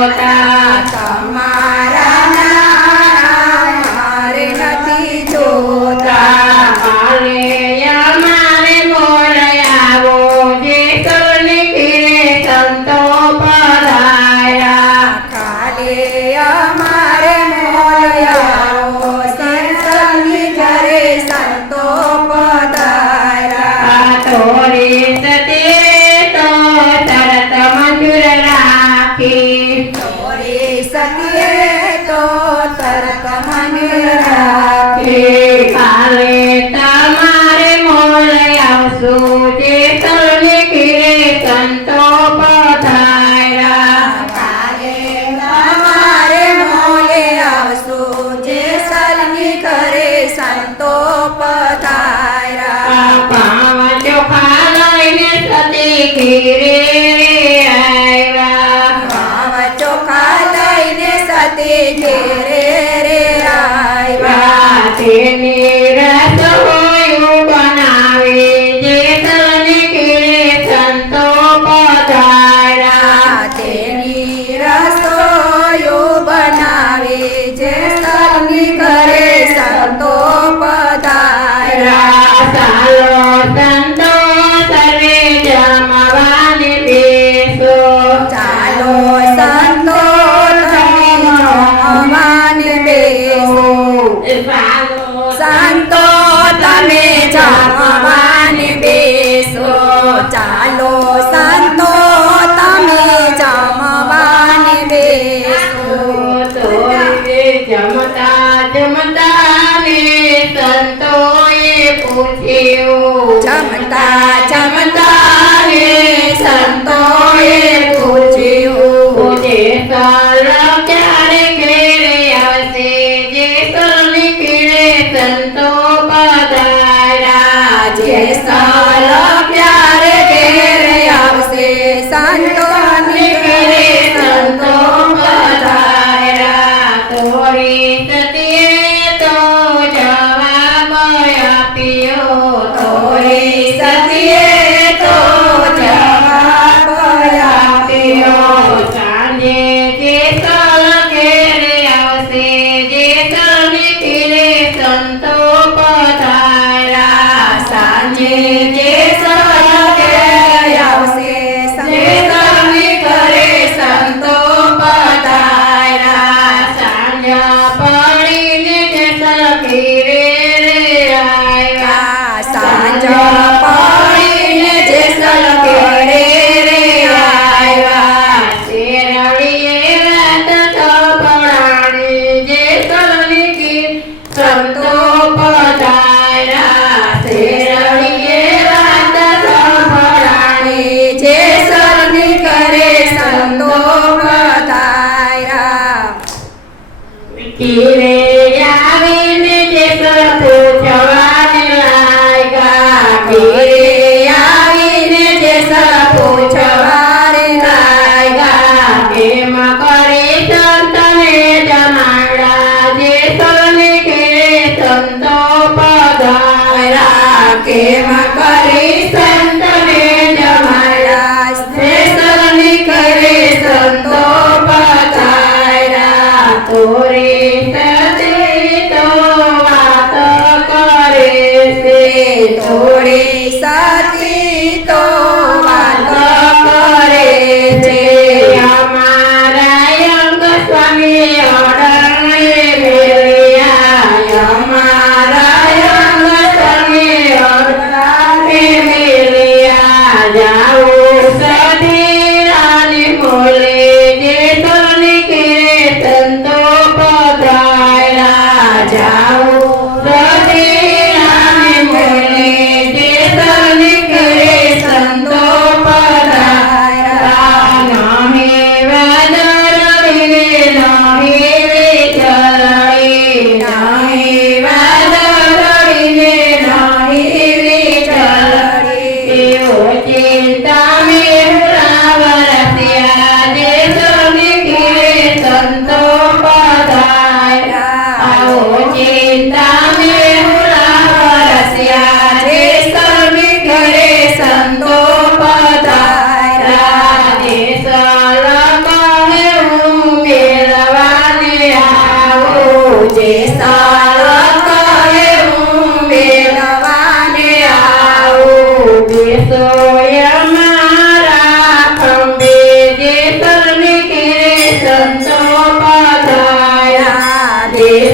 જોતા તમારા નામ મારે નથી જોતા કાલે અમારે મોલ આવો જે કલની ખીરે સંતો પધાર્યા કાલે અમારે મોલયાઓ સંતની ઘરે સંતો પધાર્યા તોરી સતે તો તરત મંજૂર રાખી તોરી સતીએ તો તરત મને રાખી કાલે તમારે મોલ આવશું જે કલની ખીરે સંતો પધાર્યા કાલે તમારે મોલે આવશું જે સલની ઘરે સંતો પધાર્યા પાવા ચોખા લઈને સતી ઘેરે આવ્યા ભાવ ચોખા લઈને સતી ઘેરે રે આવ્યા તેની રસોયું બનાવી જે તને ઘેરે સંતો પધાર્યા તેની રસોયો બનાવી જે સલની ઘરે સંતો પધાર્યા ચાલો સંતો સર્વે જમવાને બેસો ચાલો સંતો તમે જમવાને બેસો સંતો તમે જમવાને બેસો ચાલો સંતો તમે જમવાને બેસો જમતા જમતા ને સંતોએ પૂછ્યું જમતા જમતા ને સંતોએ પૂછ્યું જે સાલ ક્યારે ઘેરે આવશે જે કલની ખીરે સંતો પધાર્યા જે સાલ પ્યારે ઘેરે આવશે સંતોની ઘરે સંતો પધાર્યા તોરી સતીએ તો જવાબ આપ્યો તોરી સતીએ તો જવાબ આપ્યો સાંજે જે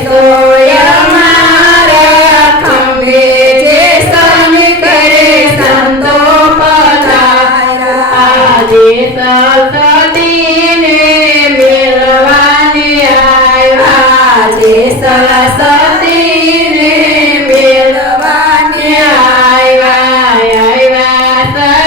તોય મારા ખંભે જે સની કરે સંતો પધાર્યા આજે સરસ્વતીને મેળવાની આવ્યા આજે સરસ્વતીને મેળવાની આવ્યા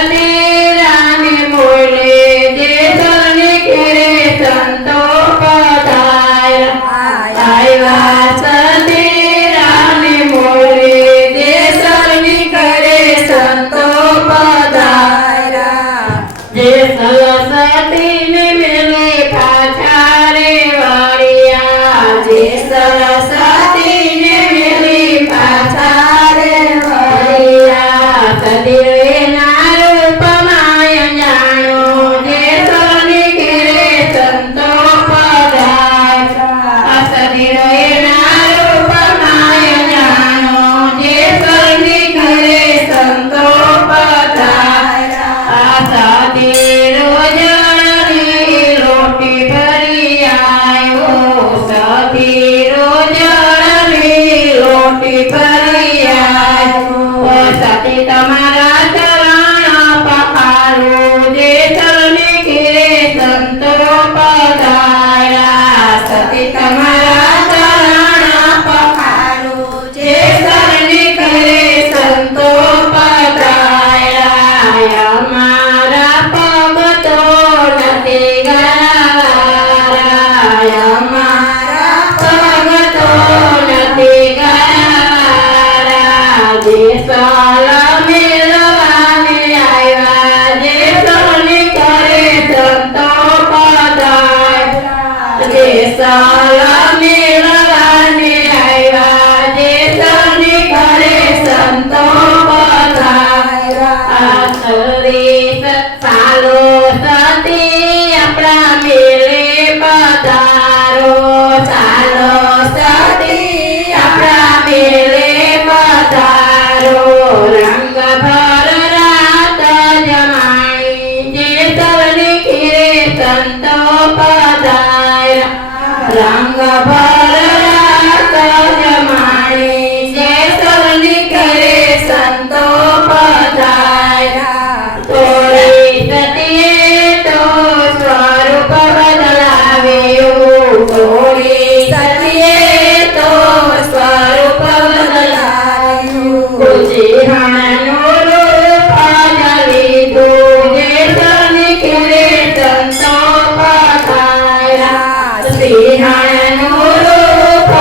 સદીરાને બોલે જે સની ઘેરે સંતો પધાર્યા આવ્યા સદીરાને બોલે જે સની ઘેરે સંતો પધાર્યા જે સરસ્વતીને મેલે પાછા રે વળ્યા જે સરસ્વતીને મેલી પાછા રે વળ્યા સદીના રૂપમાં જાણો જે સની ઘેરે સંતો પધાર્યા સદીના રૂપમાં જાણો જે સની ઘેરે સંતો પધાર્યા સદીરો જળની રોટી ભરી આવ્યો સદીરો જળની રોટી ભરી આવ્યો સતી તમારા ચરણ પખારું જે ચરણે ઘેરે સંતો પધાર્યા સતી તમારા ચરણ પખારું જે ચરણે ઘેરે સંતો પધાર્યા અમારા પગ તો નથી ગયા અમારા પગ તો નથી ગયા જે સાલ મેળવાને આવ્યા જે સની કરે સંતો પધાર્યા જે સાલ મેળવાને આવ્યા જે સની કરે સંતો પધાર્યા સાલો સતી આપણા મેળે પધારો ચાલો સતી આપણા મેળે પધારો રંગ ભર રાત જમાણી જે સની ઘેરે સંતો પધાર્યા રંગ ભર રાત જમાણી જે સની ઘેરે સંતો પધાર્યા તોરી સતીએ તો સ્વરૂપ બદલાવ્યું તોરી સતીએ તો સ્વરૂપ બદલાવ્યું સિંહણનું રૂપ લીધું જે સની ઘેરે સંતો પધાર્યા સિંહણનું રૂપ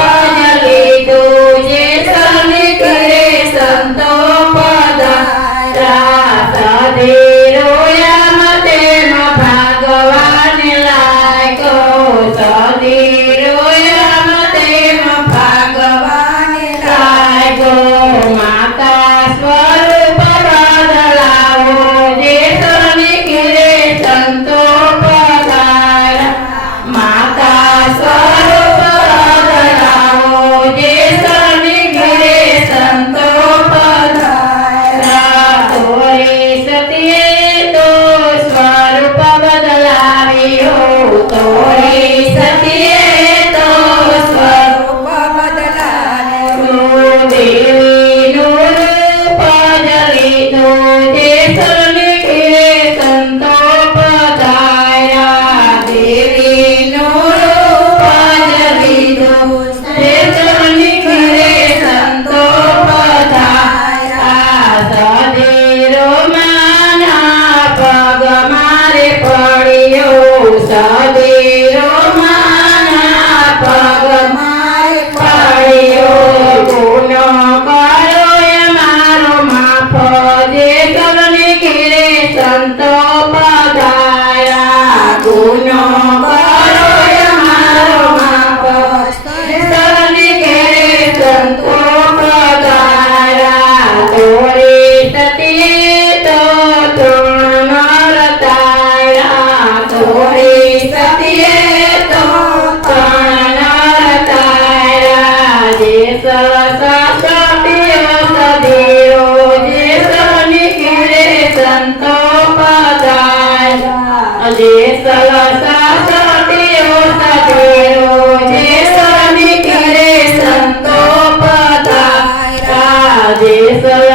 લીધું જે સની ઘેરે સંતો પધાર્યા સધીરો યમ તેમ ભગવાન લાગ્યો સધીરો યમ તેમ ભગવાન લાગ્યો માતા સ્વરૂપ બદલાવો જે સની ઘેરે સંતો પધાર્યા માતા સ્વરૂપ બદલાવો જે સની ઘેરે સંતો પધાર્યા તોરી સતીએ તો સ્વરૂપ બદલાવ્યું તોરી સતીએ તો સ્વરૂપ બદલાવ્યું દેવીનું રૂપ લીધું જે સની ઘેરે સંતો પધાર્યા દેવીનું રૂપ લીધું જે સની ઘેરે સંતો પધાર્યા સધીરો માના પગ મારે પડ્યો સધીરો માના પગ મારે પડ્યો ગુનો કરો મારો માફ જે સની ઘેરે સંતો પધાર્યા ગુનો કરો મારો માફ સની ઘેરે સંતો પધાર્યા તોરી સતીએ તો તૃણ નરતાયા તોરી સતીએ તો તૃણ નરતાયા જે સરસ્વતીઓ સદીરો જે સની ઘેરે સંતો પધાર્યા જે સરસ્વતીઓ સદીરો જે સની ઘેરે આજે સૌ